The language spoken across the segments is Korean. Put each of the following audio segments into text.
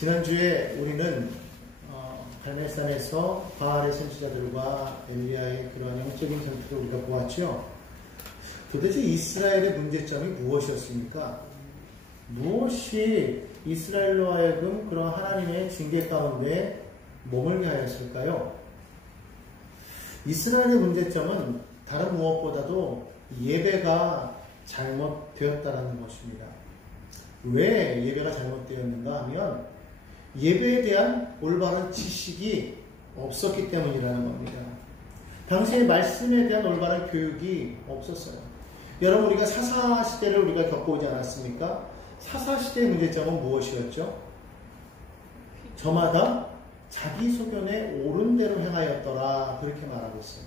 지난주에 우리는 갈멜산에서 바알의 선지자들과 엘리야의 그러한 영적인 전투를 우리가 보았죠. 도대체 이스라엘의 문제점이 무엇이었습니까? 무엇이 이스라엘로 하여금 그런 하나님의 징계 가운데 머물게 하였을까요? 이스라엘의 문제점은 다른 무엇보다도 예배가 잘못되었다는 것입니다. 왜 예배가 잘못되었는가 하면 예배에 대한 올바른 지식이 없었기 때문이라는 겁니다. 당시의 말씀에 대한 올바른 교육이 없었어요. 여러분, 우리가 사사시대를 우리가 겪어오지 않았습니까? 사사시대의 문제점은 무엇이었죠? 저마다 자기 소견에 옳은 대로 행하였더라, 그렇게 말하고 있어요.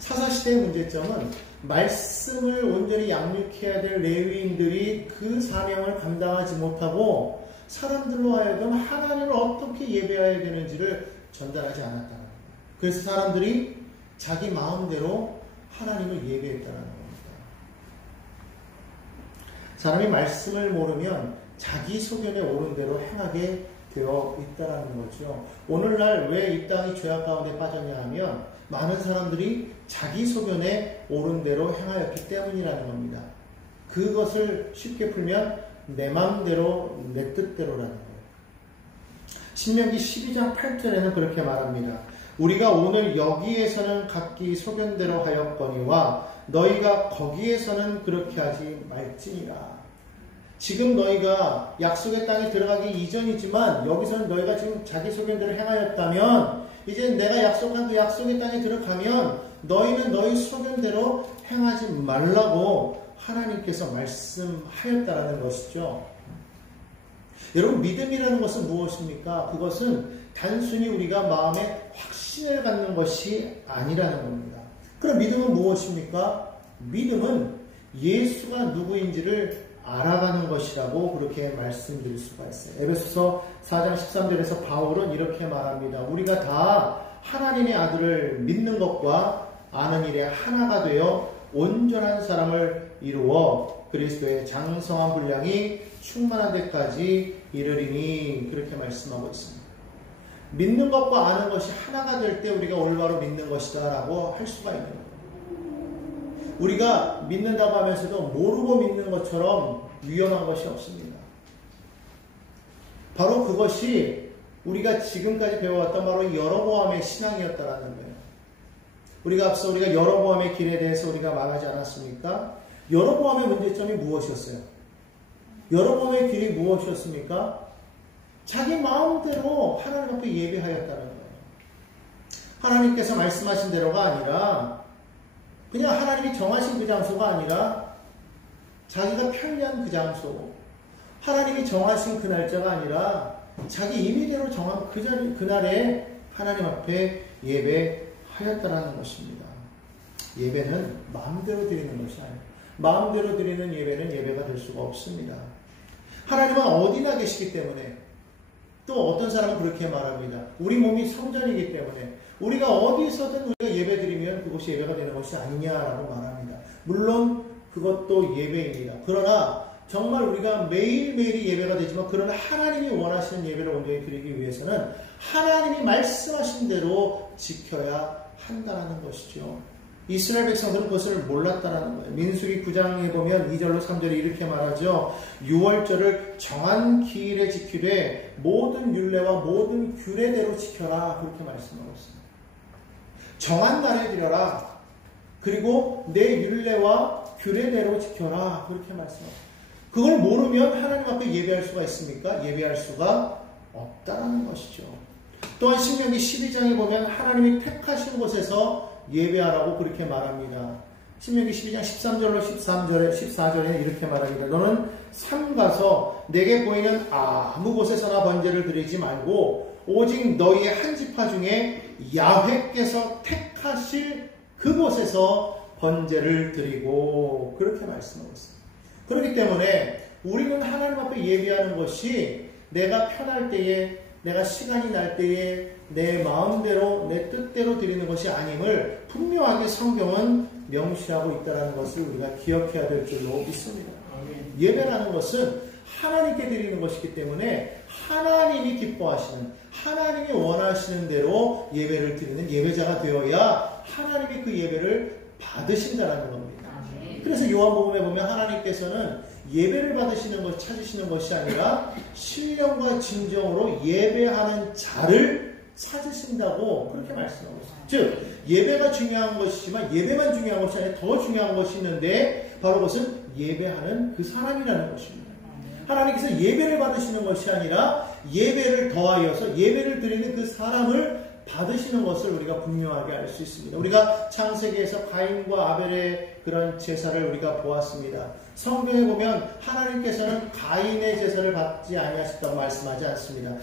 사사시대의 문제점은 말씀을 온전히 양육해야 될 레위인들이 그 사명을 감당하지 못하고 사람들로 하여금 하나님을 어떻게 예배해야 되는지를 전달하지 않았다는 거예요. 그래서 사람들이 자기 마음대로 하나님을 예배했다는 겁니다. 사람이 말씀을 모르면 자기 소견에 옳은 대로 행하게 되어 있다는 거죠. 오늘날 왜 이 땅이 죄악 가운데 빠졌냐 하면 많은 사람들이 자기 소견에 옳은 대로 행하였기 때문이라는 겁니다. 그것을 쉽게 풀면 내 마음대로 내 뜻대로라는 거예요. 신명기 12장 8절에는 그렇게 말합니다. 우리가 오늘 여기에서는 각기 소견대로 하였거니와 너희가 거기에서는 그렇게 하지 말지니라. 지금 너희가 약속의 땅에 들어가기 이전이지만 여기서는 너희가 지금 자기 소견대로 행하였다면 이제 내가 약속한 그 약속의 땅에 들어가면 너희는 너희 소견대로 행하지 말라고 하나님께서 말씀하였다라는 것이죠. 여러분, 믿음이라는 것은 무엇입니까? 그것은 단순히 우리가 마음에 확신을 갖는 것이 아니라는 겁니다. 그럼 믿음은 무엇입니까? 믿음은 예수가 누구인지를 알아가는 것이라고 그렇게 말씀드릴 수가 있어요. 에베소서 4장 13절에서 바울은 이렇게 말합니다. 우리가 다 하나님의 아들을 믿는 것과 아는 일에 하나가 되어 온전한 사람을 이루어 그리스도의 장성한 분량이 충만한 데까지 이르리니, 그렇게 말씀하고 있습니다. 믿는 것과 아는 것이 하나가 될 때 우리가 올바로 믿는 것이다 라고 할 수가 있는 거예요. 우리가 믿는다고 하면서도 모르고 믿는 것처럼 위험한 것이 없습니다. 바로 그것이 우리가 지금까지 배워왔던 바로 여로보암의 신앙이었다라는 거예요. 우리가 앞서 우리가 여로보암의 길에 대해서 우리가 말하지 않았습니까? 여로보암의 문제점이 무엇이었어요? 여로보암의 길이 무엇이었습니까? 자기 마음대로 하나님 앞에 예배하였다는 거예요. 하나님께서 말씀하신 대로가 아니라 그냥 하나님이 정하신 그 장소가 아니라 자기가 편리한 그 장소, 하나님이 정하신 그 날짜가 아니라 자기 임의대로 정한 그날에 하나님 앞에 예배하였다는 것입니다. 예배는 마음대로 드리는 것이 아니에요. 마음대로 드리는 예배는 예배가 될 수가 없습니다. 하나님은 어디나 계시기 때문에, 또 어떤 사람은 그렇게 말합니다. 우리 몸이 성전이기 때문에 우리가 어디서든 우리가 예배 드리면 그것이 예배가 되는 것이 아니냐라고 말합니다. 물론 그것도 예배입니다. 그러나 정말 우리가 매일매일이 예배가 되지만, 그러나 하나님이 원하시는 예배를 온전히 드리기 위해서는 하나님이 말씀하신 대로 지켜야 한다는 것이죠. 이스라엘 백성들은 그것을 몰랐다는 거예요. 민수기 9장에 보면 2절로 3절에 이렇게 말하죠. 6월절을 정한 기일에 지키되 모든 율례와 모든 규례대로 지켜라, 그렇게 말씀하고 있습니다. 정한 날에 드려라, 그리고 내 율례와 규례대로 지켜라, 그렇게 말씀합니다. 그걸 모르면 하나님 앞에 예배할 수가 있습니까? 예배할 수가 없다라는 것이죠. 또한 신명기 12장에 보면 하나님이 택하신 곳에서 예배하라고 그렇게 말합니다. 신명기 12장 13절로 14절에 이렇게 말합니다. 너는 삼가서 내게 보이는 아무 곳에서나 번제를 드리지 말고 오직 너희의 한 지파 중에 야훼께서 택하실 그곳에서 번제를 드리고, 그렇게 말씀하고 있습니다. 그렇기 때문에 우리는 하나님 앞에 예배하는 것이 내가 편할 때에, 내가 시간이 날 때에 내 마음대로 내 뜻대로 드리는 것이 아님을 분명하게 성경은 명시하고 있다는 것을 우리가 기억해야 될 줄로 믿습니다. 예배라는 것은 하나님께 드리는 것이기 때문에 하나님이 기뻐하시는, 하나님이 원하시는 대로 예배를 드리는 예배자가 되어야 하나님이 그 예배를 받으신다는 겁니다. 그래서 요한복음에 보면 하나님께서는 예배를 받으시는 것, 찾으시는 것이 아니라 신령과 진정으로 예배하는 자를 찾으신다고 그렇게 말씀하고 있습니다. 즉 예배가 중요한 것이지만 예배만 중요한 것이 아니라 더 중요한 것이 있는데 바로 그것은 예배하는 그 사람이라는 것입니다. 하나님께서 예배를 받으시는 것이 아니라 예배를 더하여서 예배를 드리는 그 사람을 받으시는 것을 우리가 분명하게 알 수 있습니다. 우리가 창세기에서 가인과 아벨의 그런 제사를 우리가 보았습니다. 성경에 보면 하나님께서는 가인의 제사를 받지 아니하셨다고 말씀하지 않습니다.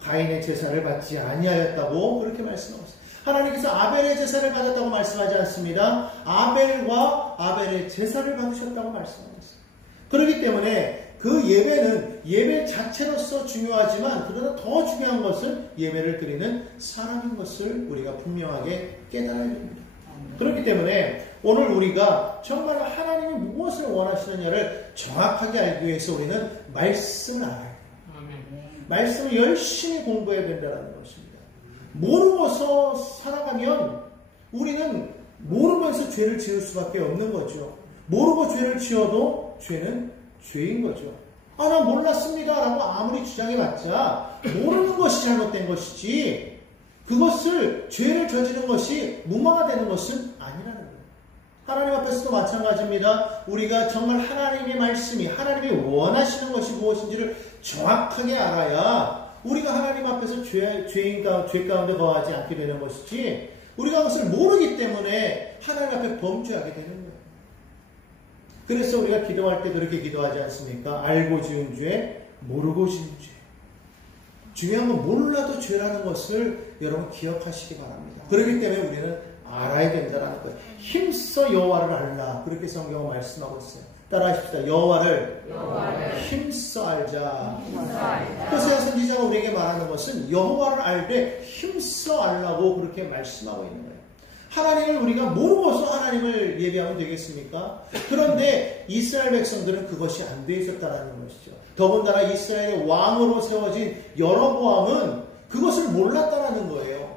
가인의 제사를 받지 아니하였다고 그렇게 말씀하고 있습니다. 하나님께서 아벨의 제사를 받았다고 말씀하지 않습니다. 아벨과 아벨의 제사를 받으셨다고 말씀하고 있습니다. 그렇기 때문에 그 예배는 예배 자체로서 중요하지만 그보다 더 중요한 것은 예배를 드리는 사람인 것을 우리가 분명하게 깨달아야 됩니다. 그렇기 때문에 오늘 우리가 정말 하나님이 무엇을 원하시느냐를 정확하게 알기 위해서 우리는 말씀을 알아야 돼요. 말씀을 열심히 공부해야 된다는 것입니다. 모르고서 살아가면 우리는 모르면서 죄를 지을 수밖에 없는 거죠. 모르고 죄를 지어도 죄는 죄인 거죠. 나 몰랐습니다 라고 아무리 주장해봤자 모르는 것이 잘못된 것이지 그것을 죄를 저지른 것이 무마가 되는 것은 아니라는 거예요. 하나님 앞에서도 마찬가지입니다. 우리가 정말 하나님의 말씀이 하나님이 원하시는 것이 무엇인지를 정확하게 알아야 우리가 하나님 앞에서 죄 가운데 거하지 않게 되는 것이지 우리가 그것을 모르기 때문에 하나님 앞에 범죄하게 되는 거예요. 그래서 우리가 기도할 때 그렇게 기도하지 않습니까? 알고 지은 죄, 모르고 지은 죄. 중요한 건 몰라도 죄라는 것을 여러분 기억하시기 바랍니다. 그렇기 때문에 우리는 알아야 된다는 거예요. 힘써 여호와를 알라. 그렇게 성경은 말씀하고 있어요. 따라하십시다. 여호와를 힘써 알자. 호세아 선지자가 우리에게 말하는 것은 여호와를 알되 힘써 알라고 그렇게 말씀하고 있는 거예요. 하나님을 우리가 모르고서 하나님을 예배하면 되겠습니까? 그런데 이스라엘 백성들은 그것이 안 돼 있었다는 것이죠. 더군다나 이스라엘의 왕으로 세워진 여로보암은 그것을 몰랐다는 거예요.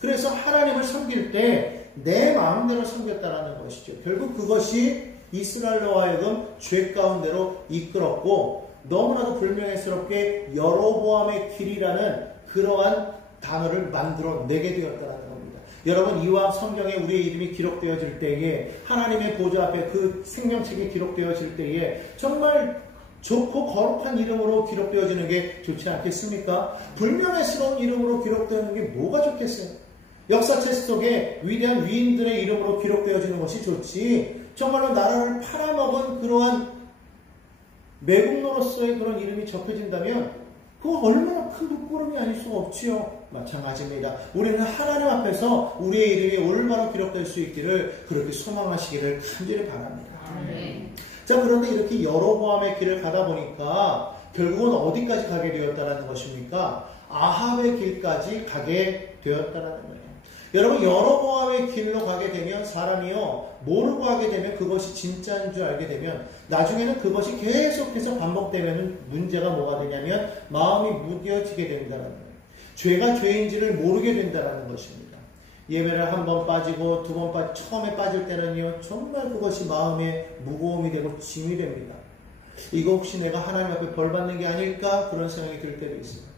그래서 하나님을 섬길 때 내 마음대로 섬겼다는 것이죠. 결국 그것이 이스라엘로 하여금 죄 가운데로 이끌었고 너무나도 불명예스럽게 여로보암의 길이라는 그러한 단어를 만들어내게 되었다는 겁니다. 여러분 이왕 성경에 우리의 이름이 기록되어질 때에 하나님의 보좌 앞에 그 생명책이 기록되어질 때에 정말 좋고 거룩한 이름으로 기록되어지는 게 좋지 않겠습니까? 불명예스러운 이름으로 기록되는 게 뭐가 좋겠어요? 역사책 속에 위대한 위인들의 이름으로 기록되어지는 것이 좋지 정말로 나라를 팔아먹은 그러한 매국노로서의 그런 이름이 접해진다면 그거 얼마나 큰 부끄러움이 아닐 수가 없지요. 마찬가지입니다. 우리는 하나님 앞에서 우리의 이름이 올바로 기록될 수 있기를 그렇게 소망하시기를 간절히 바랍니다. 자, 그런데 이렇게 여로보암의 길을 가다 보니까 결국은 어디까지 가게 되었다는 것입니까? 아합의 길까지 가게 되었다는 거예요. 여러분 여로보암의 길로 가게 되면 사람이요 모르고 하게 되면 그것이 진짜인 줄 알게 되면 나중에는 그것이 계속해서 반복되면 문제가 뭐가 되냐면 마음이 무뎌지게 된다는 거예요. 죄가 죄인지를 모르게 된다는 것입니다. 예배를 한 번 빠지고 두 번 빠지고 처음에 빠질 때는요 정말 그것이 마음에 무거움이 되고 짐이 됩니다. 이거 혹시 내가 하나님 앞에 벌 받는 게 아닐까 그런 생각이 들 때도 있습니다.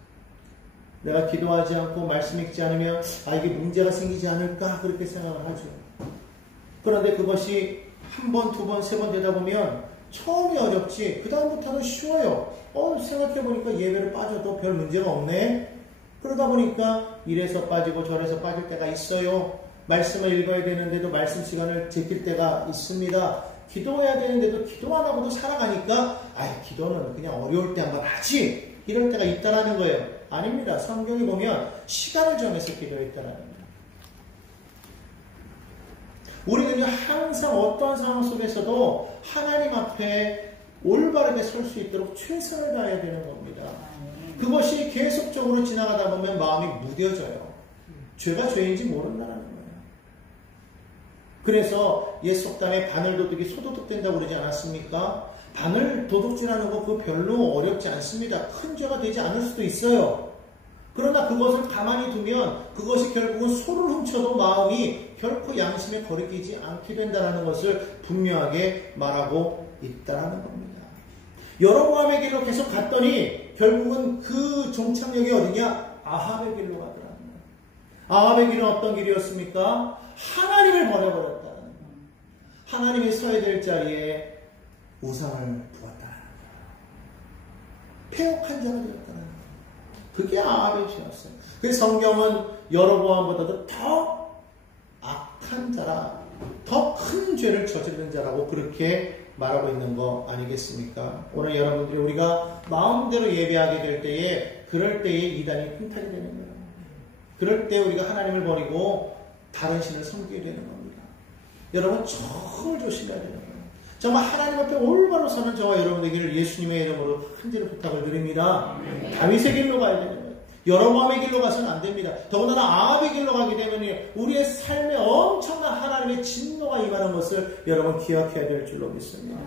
내가 기도하지 않고 말씀 읽지 않으면 이게 문제가 생기지 않을까 그렇게 생각을 하죠. 그런데 그것이 한 번, 두 번, 세 번 되다 보면 처음이 어렵지 그 다음부터는 쉬워요. 생각해보니까 예배를 빠져도 별 문제가 없네. 그러다 보니까 이래서 빠지고 저래서 빠질 때가 있어요. 말씀을 읽어야 되는데도 말씀 시간을 제낄 때가 있습니다. 기도해야 되는데도 기도 안 하고도 살아가니까 기도는 그냥 어려울 때 한번 하지 이럴 때가 있다라는 거예요. 아닙니다. 성경에 보면 시간을 정해서 기도했다라는 거예요. 우리는요 항상 어떠한 상황 속에서도 하나님 앞에 올바르게 설 수 있도록 최선을 다해야 되는 겁니다. 그것이 계속적으로 지나가다 보면 마음이 무뎌져요. 죄가 죄인지 모른다는 거예요. 그래서 옛 속담에 바늘도둑이 소도둑 된다고 그러지 않았습니까? 바늘 도둑질하는 거 그거 별로 어렵지 않습니다. 큰 죄가 되지 않을 수도 있어요. 그러나 그것을 가만히 두면 그것이 결국은 소를 훔쳐도 마음이 결코 양심에 거리끼지 않게 된다는 것을 분명하게 말하고 있다는 겁니다. 여로보암의 길로 계속 갔더니 결국은 그 종착역이 어디냐? 아합의 길로 가더라는 거예요. 아합의 길은 어떤 길이었습니까? 하나님을 버려버렸다는 거예요. 하나님이 서야 될 자리에 우상을 부었다는 거예요. 패역한 자가 되었다는 거예요. 그게 아합의 죄였어요. 그래서 성경은 여로보암보다도 더 악한 자라, 더 큰 죄를 저지른 자라고 그렇게 말하고 있는 거 아니겠습니까? 오늘 여러분들이 우리가 마음대로 예배하게 될 때에, 그럴 때에 이단이 혼탁이 되는 거예요. 그럴 때 우리가 하나님을 버리고 다른 신을 섬기게 되는 겁니다. 여러분 정말 조심해야 되는 거예요. 정말 하나님 앞에 올바로 사는 저와 여러분에게를 예수님의 이름으로 한지를 부탁을 드립니다. 다윗의 길로 가야 되는 거예요. 여로보암의 길로 가서는 안 됩니다. 더군다나 아합의 길로 가게 되면 우리의 삶에 엄청난 하나님의 진노가 임하는 것을 여러분 기억해야 될 줄로 믿습니다.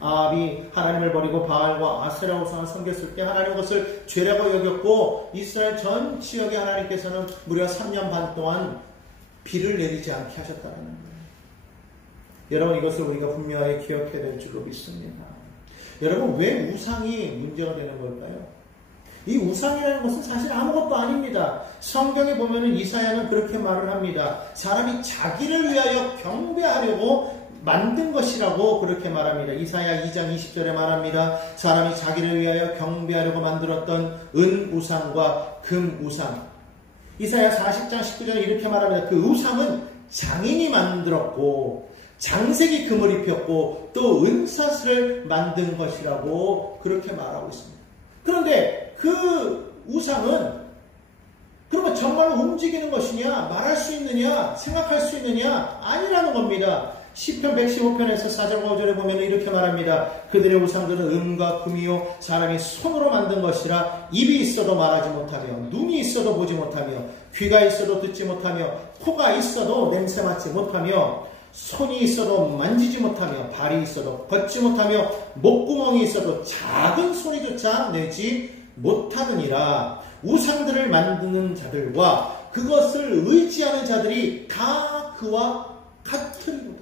아합이 하나님을 버리고 바알과 아세라 우상을 섬겼을 때 하나님 그것을 죄라고 여겼고 이스라엘 전 지역에 하나님께서는 무려 3년 반 동안 비를 내리지 않게 하셨다는 거예요. 여러분 이것을 우리가 분명하게 기억해야 될 줄로 믿습니다. 여러분 왜 우상이 문제가 되는 걸까요? 이 우상이라는 것은 사실 아무것도 아닙니다. 성경에 보면은 이사야는 그렇게 말을 합니다. 사람이 자기를 위하여 경배하려고 만든 것이라고 그렇게 말합니다. 이사야 2장 20절에 말합니다. 사람이 자기를 위하여 경배하려고 만들었던 은 우상과 금 우상. 이사야 40장 19절에 이렇게 말합니다. 그 우상은 장인이 만들었고 장색이 금을 입혔고 또 은사슬을 만든 것이라고 그렇게 말하고 있습니다. 그런데 그 우상은 그러면 정말로 움직이는 것이냐, 말할 수 있느냐, 생각할 수 있느냐? 아니라는 겁니다. 시편 115편에서 4절 5절에 보면 이렇게 말합니다. 그들의 우상들은 음과 금이요 사람이 손으로 만든 것이라 입이 있어도 말하지 못하며 눈이 있어도 보지 못하며 귀가 있어도 듣지 못하며 코가 있어도 냄새 맡지 못하며 손이 있어도 만지지 못하며 발이 있어도 걷지 못하며 목구멍이 있어도 작은 소리조차 내지 못하느니라. 우상들을 만드는 자들과 그것을 의지하는 자들이 다 그와 같으리로다.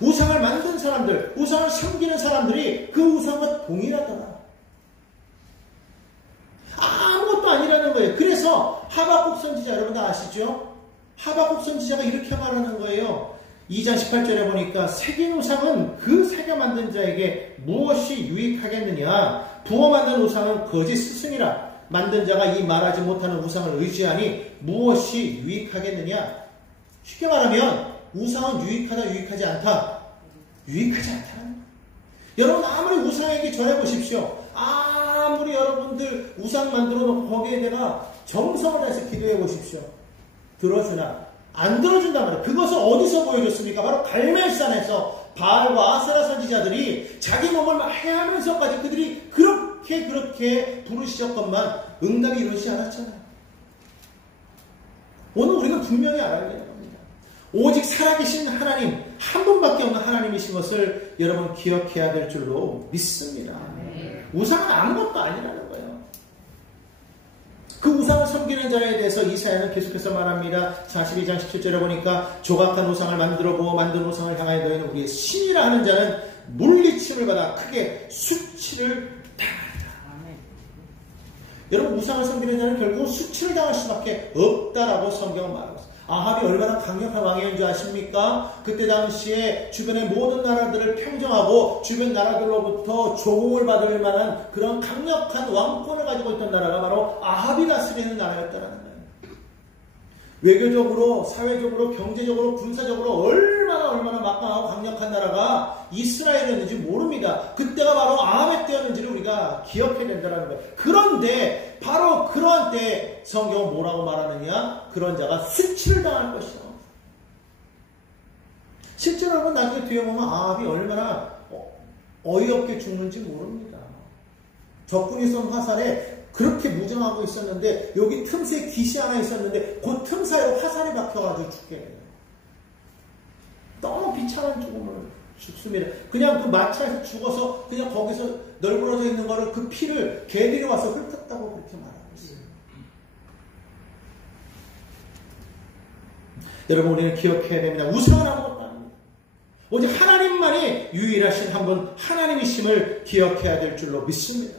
우상을 만든 사람들, 우상을 섬기는 사람들이 그 우상과 동일하더라. 아무것도 아니라는 거예요. 그래서 하박국 선지자 여러분 다 아시죠? 하박국 선지자가 이렇게 말하는 거예요. 2장 18절에 보니까 새긴 우상은 그 새겨 만든 자에게 무엇이 유익하겠느냐? 부어 만든 우상은 거짓 스승이라. 만든 자가 이 말하지 못하는 우상을 의지하니 무엇이 유익하겠느냐? 쉽게 말하면 우상은 유익하다, 유익하지 않다? 유익하지 않다는 거예요. 여러분 아무리 우상에게 절해보십시오. 아무리 여러분들 우상 만들어 놓고 거기에다가 정성을 다해서 기도해 보십시오. 들어주나? 안 들어준단 말이에요. 그것을 어디서 보여줬습니까? 바로 갈멜산에서 바알과 아세라 선지자들이 자기 몸을 막 해하면서까지 그들이 그렇게 부르시셨건만 응답이 이루지 않았잖아요. 오늘 우리가 분명히 알아야 되는 겁니다. 오직 살아계신 하나님, 한 분밖에 없는 하나님이신 것을 여러분 기억해야 될 줄로 믿습니다. 우상은 아무것도 아니라는 거예요. 그 우상을 섬기는 자에 대해서 이사야는 계속해서 말합니다. 42장 17절에 보니까 조각한 우상을 만들어보고 만든 우상을 향하여 너희는 우리의 신이라 하는 자는 물리침을 받아 크게 수치를 당한다. 여러분 우상을 섬기는 자는 결국 수치를 당할 수밖에 없다라고 성경은 말하고 있습니다. 아합이 얼마나 강력한 왕이었는지 아십니까? 그때 당시에 주변의 모든 나라들을 평정하고 주변 나라들로부터 조공을 받을 만한 그런 강력한 왕권을 가지고 있던 나라가 바로 아합이 다스리는 나라였다는 거예요. 외교적으로, 사회적으로, 경제적으로, 군사적으로 얼마나 막강하고 강력한 나라가 이스라엘이었는지 모릅니다. 그때가 바로 아합의 때였는지를 우리가 기억해야 된다는 거예요. 그런데 바로 그러한 때에 성경은 뭐라고 말하느냐? 그런 자가 수치를 당할 것이다. 실제로 여러분 나중에 뒤에 보면 아합이 얼마나 어이없게 죽는지 모릅니다. 적군이 쏜 화살에 그렇게 무장하고 있었는데 여기 틈새에 깃이 하나 있었는데 그 틈 사이로 화살이 박혀가지고 죽게 돼요. 너무 비참한 죽음을 죽습니다. 그냥 그 마차에서 죽어서 그냥 거기서 널브러져 있는 거를 그 피를 개들이 와서 훑었다고 그렇게 말하고 있어요. 여러분, 우리는 기억해야 됩니다. 우상은 아무것도 아닙니다. 오직 하나님만이 유일하신 한 분 하나님이심을 기억해야 될 줄로 믿습니다.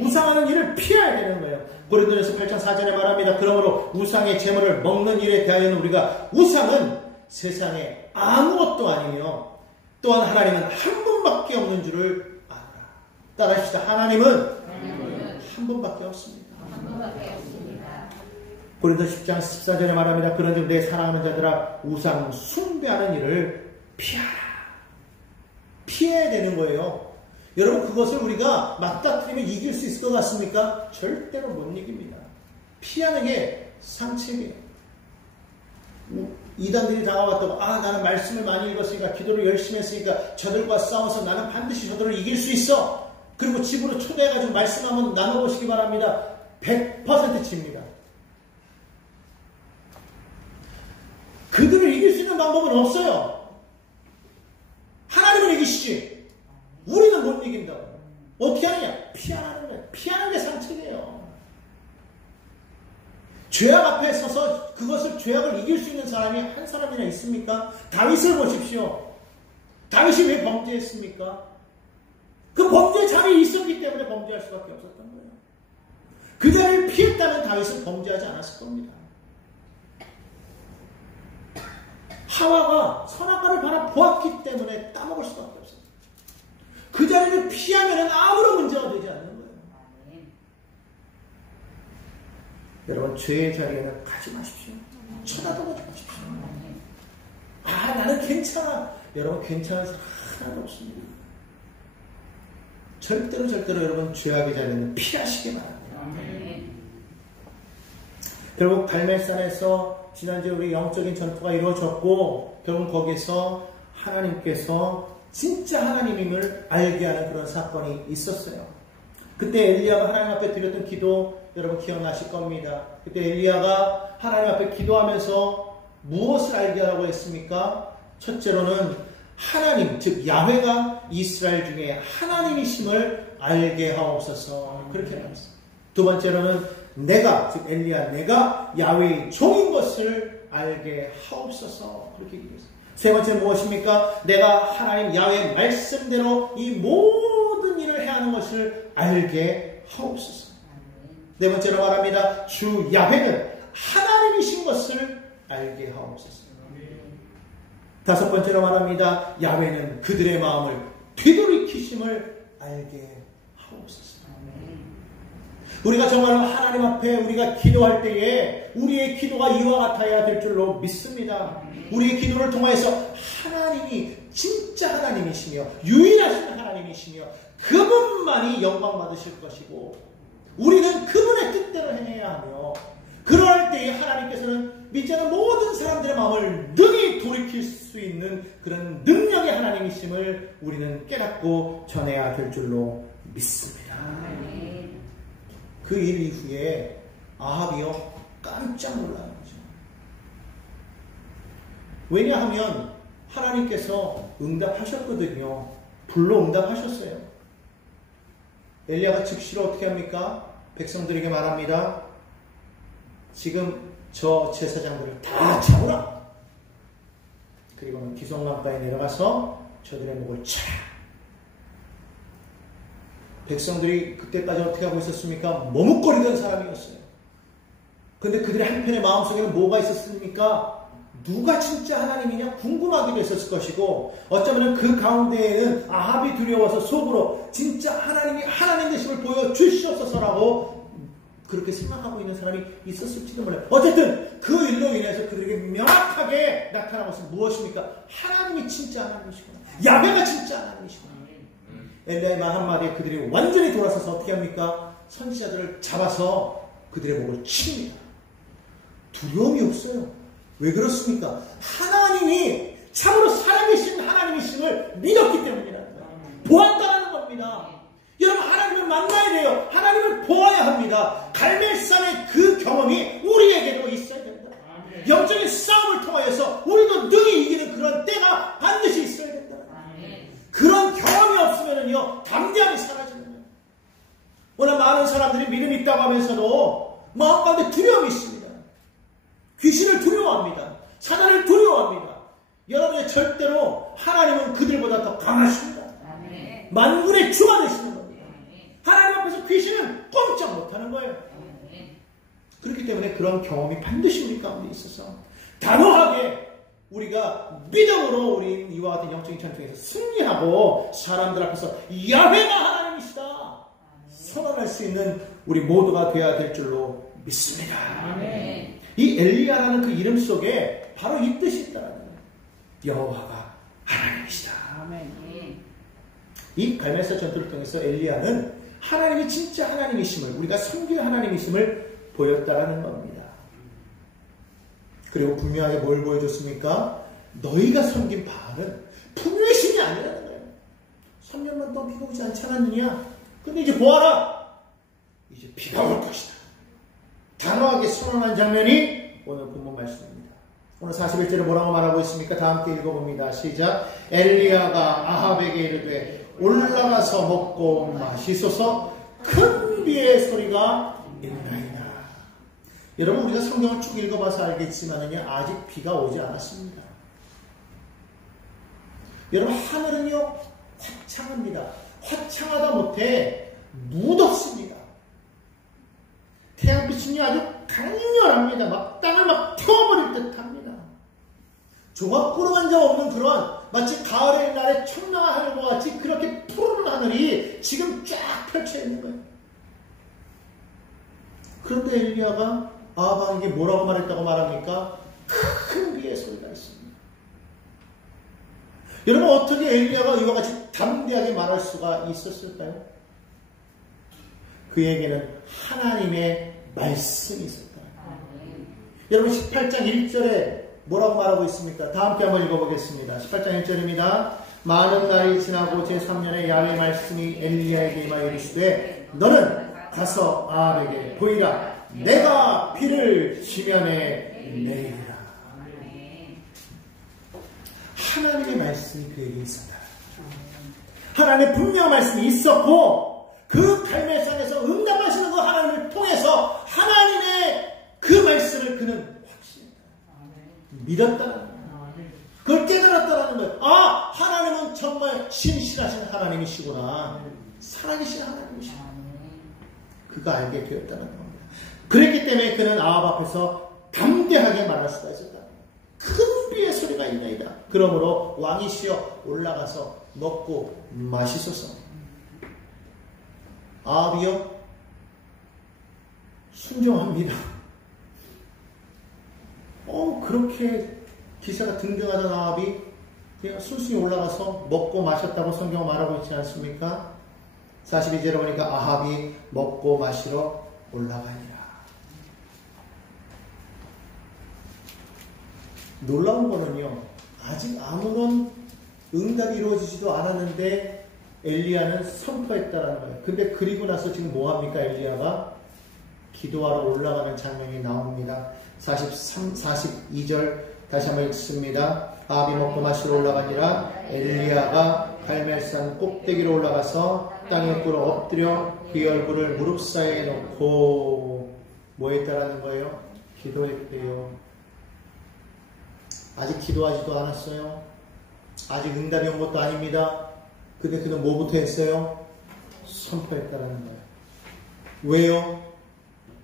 우상하는 일을 피해야 되는 거예요. 고린도전서 8장 4절에 말합니다. 그러므로 우상의 제물을 먹는 일에 대하여는 우리가 우상은 세상에 아무것도 아니며 또한 하나님은 한 분밖에 없는 줄을 알아. 따라합시다. 하나님은 한 분밖에 없습니다. 고린도서 10장 14절에 말합니다. 그런즉 내 사랑하는 자들아 우상 숭배하는 일을 피하라. 피해야 되는 거예요. 여러분, 그것을 우리가 맞닥뜨리면 이길 수 있을 것 같습니까? 절대로 못 이깁니다. 피하는 게 상책이에요. 이단들이 다가왔다고, 나는 말씀을 많이 읽었으니까, 기도를 열심히 했으니까 저들과 싸워서 나는 반드시 저들을 이길 수 있어. 그리고 집으로 초대해가지고 말씀 한번 나눠보시기 바랍니다. 100% 집니다. 그들을 이길 수 있는 방법은 없어요. 하나님은 이기시지. 우리는 못 이긴다고. 어떻게 하느냐? 피하는 거예요. 피하는 게 상책이에요. 죄악 앞에 서서 그것을 죄악을 이길 수 있는 사람이 한 사람이나 있습니까? 다윗을 보십시오. 다윗이 왜 범죄했습니까? 그 범죄 자리에 있었기 때문에 범죄할 수밖에 없었던 거예요. 그 자리를 피했다면 다윗은 범죄하지 않았을 겁니다. 하와가 선악과를 바라보았기 때문에 따먹을 수밖에 없어요. 그 자리를 피하면 아무런 문제가 되지 않는 거예요. 여러분, 죄의 자리에는 가지 마십시오. 쳐다도 보지 마십시오. 나는 괜찮아. 여러분, 괜찮은 사람 하나도 없습니다. 절대로 여러분, 죄악의 자리에는 피하시기 바랍니다. 결국 갈멜산에서 지난주에 우리 영적인 전투가 이루어졌고, 결국 거기서 하나님께서 진짜 하나님임을 알게 하는 그런 사건이 있었어요. 그때 엘리야가 하나님 앞에 드렸던 기도 여러분 기억나실 겁니다. 그때 엘리야가 하나님 앞에 기도하면서 무엇을 알게 하라고 했습니까? 첫째로는 하나님, 즉 야훼가 이스라엘 중에 하나님이심을 알게 하옵소서. 그렇게 말했어요. 두 번째로는 내가, 즉 엘리야, 내가 야훼의 종인 것을 알게 하옵소서. 그렇게 얘기했어요. 세 번째는 무엇입니까? 내가 하나님 야훼의 말씀대로 이 모든 일을 해야 하는 것을 알게 하옵소서. 네 번째로 말합니다. 주 야훼는 하나님이신 것을 알게 하옵소서. 다섯 번째로 말합니다. 야훼는 그들의 마음을 뒤돌이키심을 알게 하옵소서. 우리가 정말로 하나님 앞에 우리가 기도할 때에 우리의 기도가 이와 같아야 될 줄로 믿습니다. 우리의 기도를 통해서 하나님이 진짜 하나님이시며 유일하신 하나님이시며 그분만이 영광 받으실 것이고 우리는 그분의 뜻대로 행해야 하며 그럴 때에 하나님께서는 믿지 않는 모든 사람들의 마음을 능히 돌이킬 수 있는 그런 능력의 하나님이심을 우리는 깨닫고 전해야 될 줄로 믿습니다. 그 일 이후에 아합이요 깜짝 놀라는 거죠. 왜냐하면 하나님께서 응답하셨거든요. 불로 응답하셨어요. 엘리야가 즉시로 어떻게 합니까? 백성들에게 말합니다. 지금 저 제사장들을 다 잡으라. 그리고는 기송강가에 내려가서 저들의 목을 쳐라. 백성들이 그때까지 어떻게 하고 있었습니까? 머뭇거리던 사람이었어요. 그런데 그들의 한편의 마음속에는 뭐가 있었습니까? 누가 진짜 하나님이냐 궁금하기도 했었을 것이고 어쩌면 그 가운데에는 아합이 두려워서 속으로 진짜 하나님이 하나님 되심을 보여주시옵소서라고 그렇게 생각하고 있는 사람이 있었을지도 몰라요. 어쨌든 그 일로 인해서 그들에게 명확하게 나타난 것은 무엇입니까? 하나님이 진짜 하나님이시구나. 야훼가 진짜 하나님이시구나. 엘리야의 말 한마디에 그들이 완전히 돌아서서 어떻게 합니까? 선지자들을 잡아서 그들의 목을 칩니다. 두려움이 없어요. 왜 그렇습니까? 하나님이 참으로 살아계신 하나님이심을 믿었기 때문이라는 거예요. 보았다는 겁니다. 여러분 하나님을 만나야 돼요. 하나님을 보아야 합니다. 갈멜산의 그 경험이 우리에게도 있어야 된다. 영적인 싸움을 통하여서 우리도 능히 이기는 그런 때가 반드시 있어야 된다. 그런 경험이 없으면요 담대함이 사라지는 거예요. 워낙 많은 사람들이 믿음이 있다고 하면서도 마음 가운데 두려움이 있습니다. 귀신을 두려워합니다. 사단을 두려워합니다. 여러분의 절대로 하나님은 그들보다 더 강하십니다. 만군의 주가 되시는 겁니다. 하나님 앞에서 귀신은 꼼짝 못하는 거예요. 그렇기 때문에 그런 경험이 반드시 우리 가운데 있어서 단호하게 우리가 믿음으로 우리 이와 같은 영적인 전쟁에서 승리하고 사람들 앞에서 야훼가 하나님이시다 선언할 수 있는 우리 모두가 되어야 될 줄로 믿습니다. 이 엘리야라는 그 이름 속에 바로 이 뜻이 있다는 거예요. 여호와가 하나님이시다. 이 갈멜사 전투를 통해서 엘리야는 하나님이 진짜 하나님이심을 우리가 섬길 하나님이심을 보였다라는 겁니다. 그리고 분명하게 뭘 보여줬습니까? 너희가 섬긴 바알은 풍요의 신이 아니라는 거예요. 3년만 동안 비가 오지 않지 않았느냐? 근데 이제 보아라! 이제 비가 올 것이다. 단호하게 선언한 장면이 오늘 본문 말씀입니다. 오늘 41절에 뭐라고 말하고 있습니까? 다 함께 읽어봅니다. 시작. 엘리야가 아합에게 이르되 올라가서 먹고 마시소서 큰 비의 소리가 있나이다. 여러분 우리가 성경을 쭉 읽어봐서 알겠지만 아직 비가 오지 않았습니다. 여러분 하늘은요 화창합니다. 화창하다 못해 무덥습니다. 태양빛이 아주 강렬합니다. 막 땅을 막 태워버릴 듯합니다. 조각구름 한 점 없는 그런 마치 가을의 날에 청량한 하늘과 같이 그렇게 푸른 하늘이 지금 쫙 펼쳐 있는 거예요. 그런데 엘리야가 아합에게 뭐라고 말했다고 말합니까? 큰 비의 소리가 있습니다. 여러분 어떻게 엘리야가 이와 같이 담대하게 말할 수가 있었을까요? 그에게는 하나님의 말씀이 있었다. 여러분 18장 1절에 뭐라고 말하고 있습니까? 다 함께 한번 읽어보겠습니다. 18장 1절입니다. 많은 날이 지나고 제3년에 야훼의 말씀이 엘리야에게 임하여 이르시되 너는 가서 아합에게 보이라. 내가 비를 지면에 내리리라. 하나님의 말씀이 그에게 있었다. 하나님의 분명한 말씀이 있었고 그 갈멜산에서 응답하시는 그 하나님을 통해서 하나님의 그 말씀을 그는 믿었다는 거예요. 그걸 깨달았다는 거예요. 아, 하나님은 정말 신실하신 하나님이시구나. 살아계신 하나님이시구나. 그가 알게 되었다는 겁니다. 그랬기 때문에 그는 아합 앞에서 담대하게 말할 수가 있었다. 큰 비의 소리가 있나이다. 그러므로 왕이시여 올라가서 먹고 마시소서. 아합이요 순종합니다. 그렇게 기세가 등등하던 아합이 그냥 순순히 올라가서 먹고 마셨다고 성경 말하고 있지 않습니까? 42절에 보니까 아합이 먹고 마시러 올라가니라. 놀라운 거는요, 아직 아무런 응답이 이루어지지도 않았는데 엘리야는 선포했다라는 거예요. 근데 그리고 나서 지금 뭐합니까? 엘리야가 기도하러 올라가는 장면이 나옵니다. 42절 다시 한번 읽습니다. 아합이 먹고 마시러 올라가니라. 엘리야가 갈멜산 꼭대기로 올라가서 땅에 꿇어 엎드려 그의 얼굴을 무릎 사이에 놓고 뭐 했다라는 거예요? 기도했대요. 아직 기도하지도 않았어요. 아직 응답이 온 것도 아닙니다. 근데 그는 뭐부터 했어요? 선포했다라는 거예요. 왜요?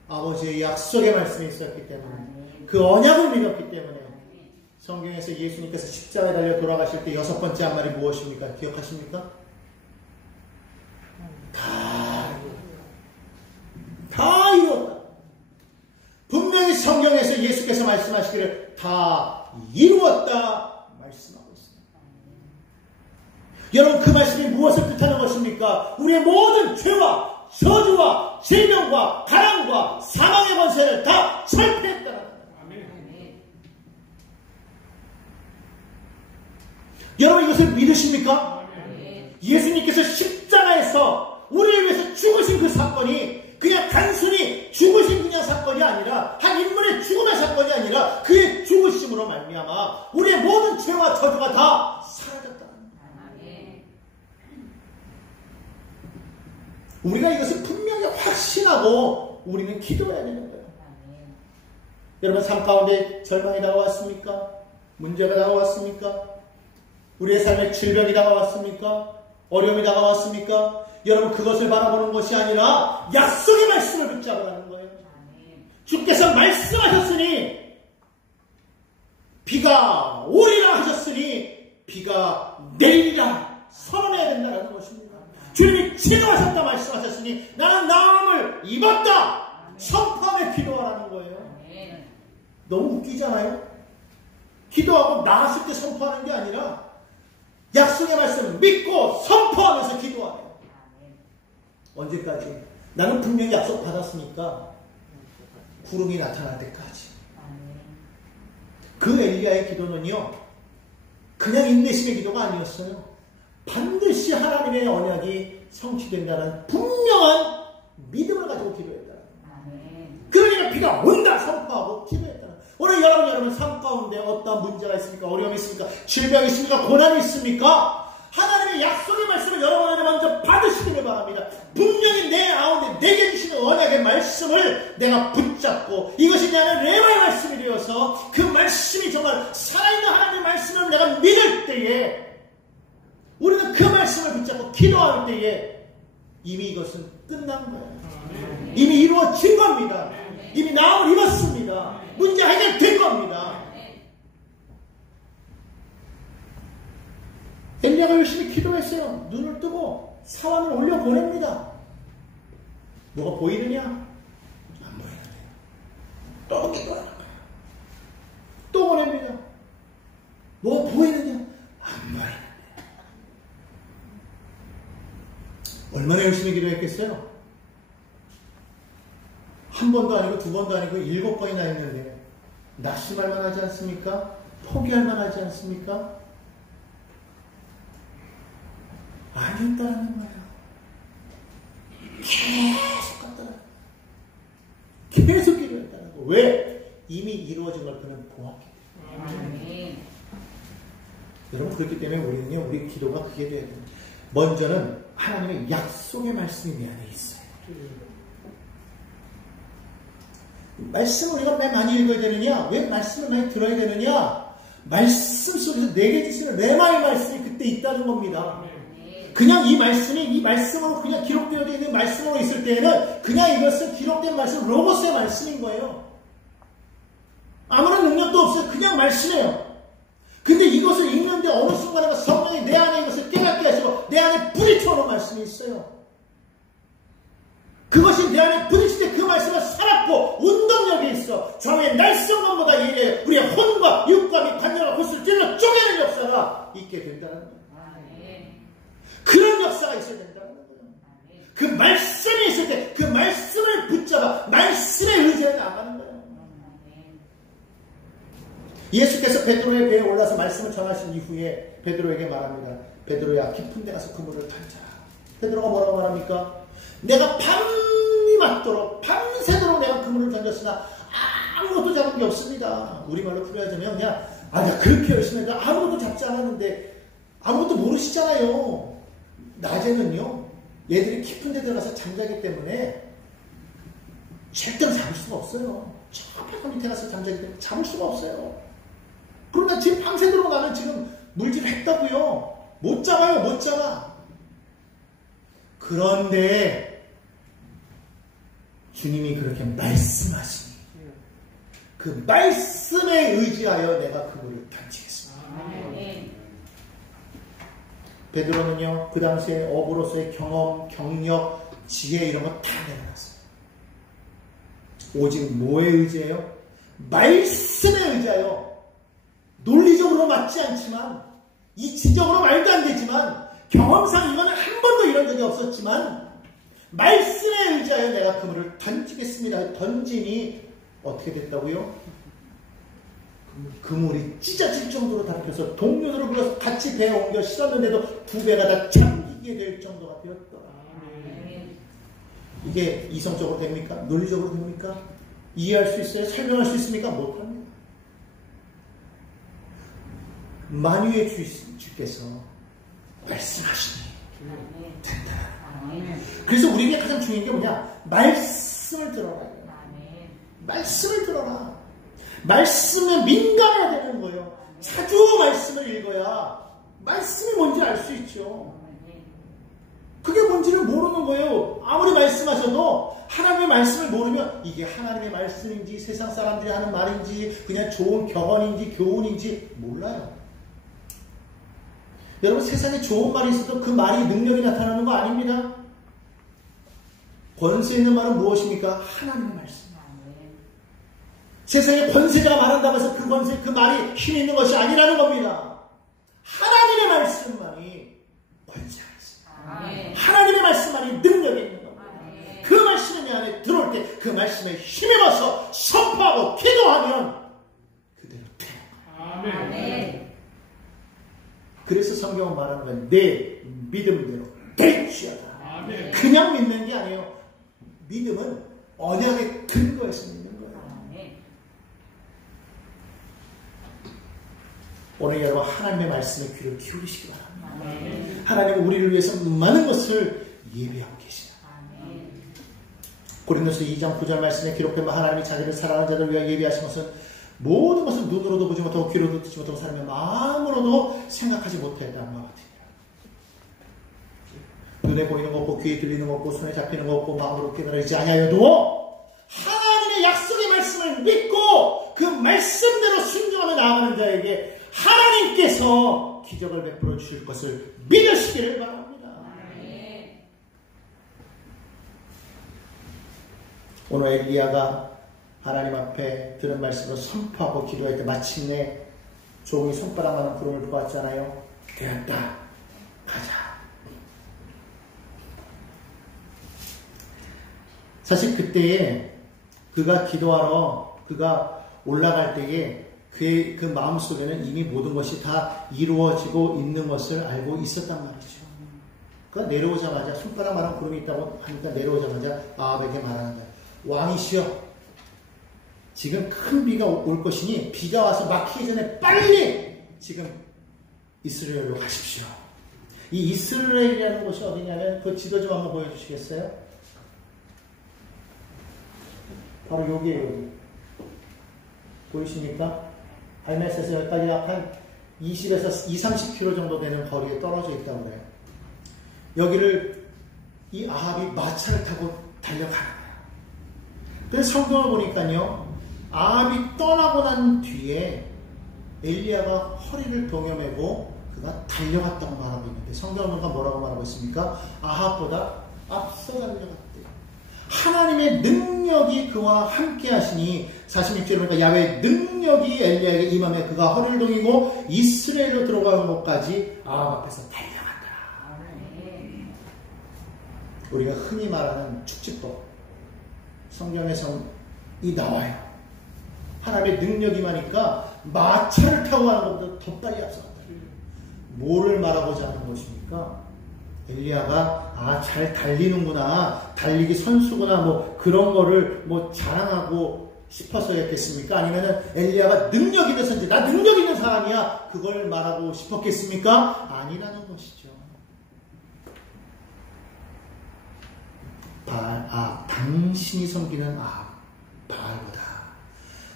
아버지의 약속의 말씀이 있었기 때문에, 그 언약을 믿었기 때문에. 성경에서 예수님께서 십자가에 달려 돌아가실 때 6번째 한 말이 무엇입니까? 기억하십니까? 다 이루었다. 분명히 성경에서 예수께서 말씀하시기를 다 이루었다 말씀하고 있습니다. 여러분 그 말씀이 무엇을 뜻하는 것입니까? 우리의 모든 죄와 저주와 질병과 가난과 사망의 권세를 다 철폐했다는 거예요. 여러분 이것을 믿으십니까? 예수님께서 십자가에서 우리를 위해서 죽으신 그 사건이 그냥 단순히 죽으신 그냥 사건이 아니라 한 인물의 죽음의 사건이 아니라 그의 죽으심으로 말미암아 우리의 모든 죄와 저주가 다 사라졌다는 거예요. 우리가 이것을 분명히 확신하고 우리는 기도해야 되는 거예요. 여러분 삶 가운데 절망이 다가왔습니까? 문제가 다가왔습니까? 우리의 삶에 질병이 다가왔습니까? 어려움이 다가왔습니까? 여러분 그것을 바라보는 것이 아니라 약속의 말씀을 붙잡으라는 거예요. 주께서 말씀하셨으니 비가 오리라 하셨으니 비가 내리리라 선언해야 된다는 것입니다. 주님이 치료하셨다 말씀하셨으니 나는 나음을 입었다 선포하며 기도하라는 거예요. 너무 웃기잖아요. 기도하고 나았을 때 선포하는 게 아니라 약속의 말씀을 믿고 선포하면서 기도하래요. 언제까지? 나는 분명히 약속 받았으니까 구름이 나타날 때까지. 그 엘리야의 기도는요, 그냥 인내심의 기도가 아니었어요. 반드시 하나님의 언약이 성취된다는 분명한 믿음을 가지고 기도했다. 그러니까 비가 온다 선포하고 기도했다. 오늘 여러분 삶 가운데 어떤 문제가 있습니까? 어려움이 있습니까? 질병이 있습니까? 고난이 있습니까? 하나님의 약속의 말씀을 여러분에게 먼저 받으시기를 바랍니다. 분명히 내 가운데 내게 주시는 언약의 말씀을 내가 붙잡고 이것이 내 안에 레마의 말씀이 되어서 그 말씀이 정말 살아있는 하나님의 말씀을 내가 믿을 때에 우리는 그 말씀을 붙잡고 기도할 때에 이미 이것은 끝난 거예요. 이미 이루어진 겁니다. 이미 나음을 입었습니다. 문제 해결된 겁니다. 엘리야가 열심히 기도했어요. 눈을 뜨고 사람을 올려보냅니다. 뭐가 보이느냐? 안 보이는 거예요. 또 기도하는 거예요. 또 보냅니다. 뭐가 보이느냐? 안 보이는 거예요. 얼마나 열심히 기도했겠어요? 한 번도 아니고 두 번도 아니고 7번이나 했는데 낙심할 만하지 않습니까? 포기할 만하지 않습니까? 아니었다라는 거예요. 계속 갔다라. 계속 기도했다는 거. 왜? 이미 이루어진 걸 그는 보았기 때문에. 여러분 그렇기 때문에 우리는요, 우리 기도가 그게 돼야 됩니다. 먼저는 하나님의 약속의 말씀이 내 안에 있어요. 말씀을 우리가 왜 많이 읽어야 되느냐? 왜 말씀을 많이 들어야 되느냐? 말씀 속에서 내게 주시는 레마의 말씀이 그때 있다는 겁니다. 그냥 이 말씀으로 그냥 기록되어 있는 말씀으로 있을 때에는 그냥 이것은 기록된 말씀, 로고스의 말씀인 거예요. 아무런 능력도 없어요. 그냥 말씀이에요. 근데 이것을 읽는데 어느 순간에 성령이 내 안에 이것을 깨닫게 하시고 내 안에 부딪혀오는 말씀이 있어요. 그것이 내 안에 부딪힐 때 그 말씀은 살았고 운동력이 있어. 좌우의 날성건보다 예리해 우리의 혼과 육과 및 관절과 골수를 찔러 쪼개는 역사가 있게 된다는 거예요. 그런 역사가 있어야 된다는 거예요. 그 말씀이 있을 때 그 말씀을 붙잡아 말씀의 의지에 나가는 거예요. 예수께서 베드로의 배에 올라서 말씀을 전하신 이후에 베드로에게 말합니다. 베드로야 깊은 데 가서 그물을 던져라. 베드로가 뭐라고 말합니까? 내가 밤이 맞도록 밤새도록 내가 그물을 던졌으나 아무것도 잡은 게 없습니다. 우리말로 풀어야자면 그냥 내가 그렇게 열심히 했는데 아무것도 잡지 않았는데 아무것도 모르시잖아요. 낮에는요 얘들이 깊은 데 들어가서 잠자기 때문에 절대로 잡을 수가 없어요. 저 바다 밑에 가서 잠자기 때문에 잡을 수가 없어요. 그러나 지금 밤새도록 나는 지금 물질을 했다고요. 못 잡아요. 못 잡아. 그런데 주님이 그렇게 말씀하시니 그 말씀에 의지하여 내가 그물을 던지겠습니다. 베드로는요 그 당시에 어부로서의 경험, 경력, 지혜 이런 거 다 내려놨어요. 오직 뭐에 의지해요? 말씀에 의지하여 논리적으로 맞지 않지만 이치적으로 말도 안 되지만 경험상 이거는 한 번도 이런 적이 없었지만 말씀에 의지하여 내가 그물을 던지겠습니다. 던지니 어떻게 됐다고요? 그물이 찢어질 정도로 다펴서 동료들을 불러서 같이 배에 옮겨 실었는데도 두 배가 다 잠기게 될 정도가 되었더라. 이게 이성적으로 됩니까? 논리적으로 됩니까? 이해할 수 있어요? 설명할 수 있습니까? 못합니다. 만유의 주께서 말씀하시니 된다. 그래서 우리에게 가장 중요한 게 뭐냐? 말씀을 들어라. 말씀을 들어라. 말씀에 민감해야 되는 거예요. 자주 말씀을 읽어야 말씀이 뭔지 알 수 있죠. 그게 뭔지를 모르는 거예요. 아무리 말씀하셔도 하나님의 말씀을 모르면 이게 하나님의 말씀인지 세상 사람들이 하는 말인지 그냥 좋은 격언인지 교훈인지 몰라요. 여러분, 세상에 좋은 말이 있어도 그 말이 능력이 나타나는 거 아닙니다. 권세 있는 말은 무엇입니까? 하나님의 말씀. 세상에 권세자가 말한다고 해서 그 권세, 그 말이 힘이 있는 것이 아니라는 겁니다. 하나님의 말씀만이 권세가 있습니다. 하나님의 말씀만이 능력이 있는 겁니다. 그 말씀이 내 안에 들어올 때 그 말씀에 힘입어서 선포하고 기도하면 그대로 돼요. 아멘. 그래서 성경은 말하는 건 내 믿음대로 될지어다. 아멘. 그냥 믿는 게 아니에요. 믿음은 언약의 근거에서 믿는 거예요. 아멘. 오늘 여러분 하나님의 말씀에 귀를 기울이시기 바랍니다. 아멘. 하나님은 우리를 위해서 많은 것을 예비하고 계십니다. 고린도서 2장 9절 말씀에 기록된 하나님이 자기를 사랑하는 자들을 위하여 예비하신 것은 모든 것을 눈으로도 보지 못하고 귀로도 듣지 못하고 사람의 마음으로도 생각하지 못했다는 것 같아요. 눈에 보이는 것 없고 귀에 들리는 것 없고 손에 잡히는 것 없고 마음으로 깨달아지지 아니하여도 하나님의 약속의 말씀을 믿고 그 말씀대로 순종하며 나아가는 자에게 하나님께서 기적을 베풀어 주실 것을 믿으시기를 바랍니다. 오늘 엘리야가 하나님 앞에 들은 말씀으로 선포하고 기도할 때 마침내 조금이 손바닥만한 구름을 보았잖아요. 되었다. 가자. 사실 그때에 그가 기도하러 그가 올라갈 때에 그의 그 마음속에는 이미 모든 것이 다 이루어지고 있는 것을 알고 있었단 말이죠. 그가 내려오자마자 손바닥만한 구름이 있다고 하니까 내려오자마자 아합에게 말하는다. 왕이시여, 지금 큰 비가 올 것이니 비가 와서 막히기 전에 빨리 지금 이스라엘로 가십시오. 이 이스라엘이라는 곳이 어디냐면 그 지도 좀 한번 보여주시겠어요? 바로 여기에요. 여기. 보이십니까? 발메스에서 여기까지 약 한 20에서 30km 정도 되는 거리에 떨어져 있다고 그래요. 여기를 이 아합이 마차를 타고 달려가는 거예요. 그래서 성경을 보니까요, 아합이 떠나고 난 뒤에 엘리야가 허리를 동여매고 그가 달려갔다고 말하고 있는데 성경을 보니까 뭐라고 말하고 있습니까? 아합보다 앞서 달려갔대요. 하나님의 능력이 그와 함께 하시니 46절에 보니까 야훼의 능력이 엘리야에게 임하며 그가 허리를 동이고 이스라엘로 들어가는 곳까지 아합 앞에서 달려갔더라. 우리가 흔히 말하는 축지법, 성경에서 이 나와요. 하나님의 능력이 임하니까 마차를 타고 가는 것보다 더 빨리 앞서갔다. 뭐를 말하고자 하는 것입니까? 엘리야가 잘 달리는구나, 달리기 선수구나, 뭐 그런 거를 뭐 자랑하고 싶어서였겠습니까? 아니면은 엘리야가 능력이 있어서인지 나 능력 있는 사람이야, 그걸 말하고 싶었겠습니까? 아니라는 것이죠. 당신이 섬기는 바알보다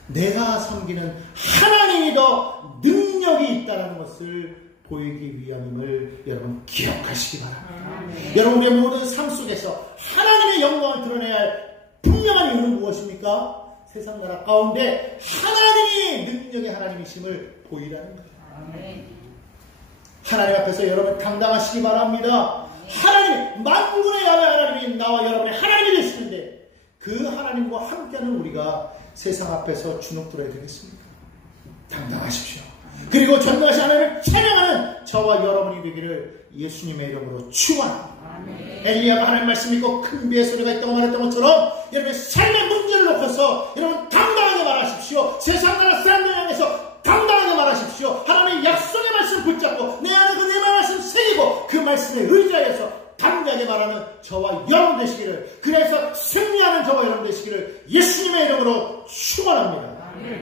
내가 섬기는 하나님이 더 능력이 있다는 것을 보이기 위함임을 여러분 기억하시기 바랍니다. 여러분의 모든 삶 속에서 하나님의 영광을 드러내야 할 분명한 이유는 무엇입니까? 세상 나라 가운데 하나님이 능력의 하나님이심을 보이라는 거예요. 하나님 앞에서 여러분 당당하시기 바랍니다. 하나님, 만군의 야훼 하나님이 나와 여러분의 하나님이 되시는데 그 하나님과 함께하는 우리가 세상 앞에서 주눅들어야 되겠습니까? 당당하십시오. 그리고 전능하신 하나님을 찬양하는 저와 여러분이 되기를 예수님의 이름으로 축원합니다. 엘리야가 하나님 말씀 믿고 큰 비의 소리가 있다고 말했던 것처럼 여러분의 삶의 문제를 놓고서 여러분 당당하게 말하십시오. 세상 나라 사람들 향해서 당당하게 말하십시오. 하나님의 약속의 말씀 붙잡고 내 안에 그 내 말씀 새기고 그 말씀에 의지하여서 당당하게 말하는 저와 여러분 되시기를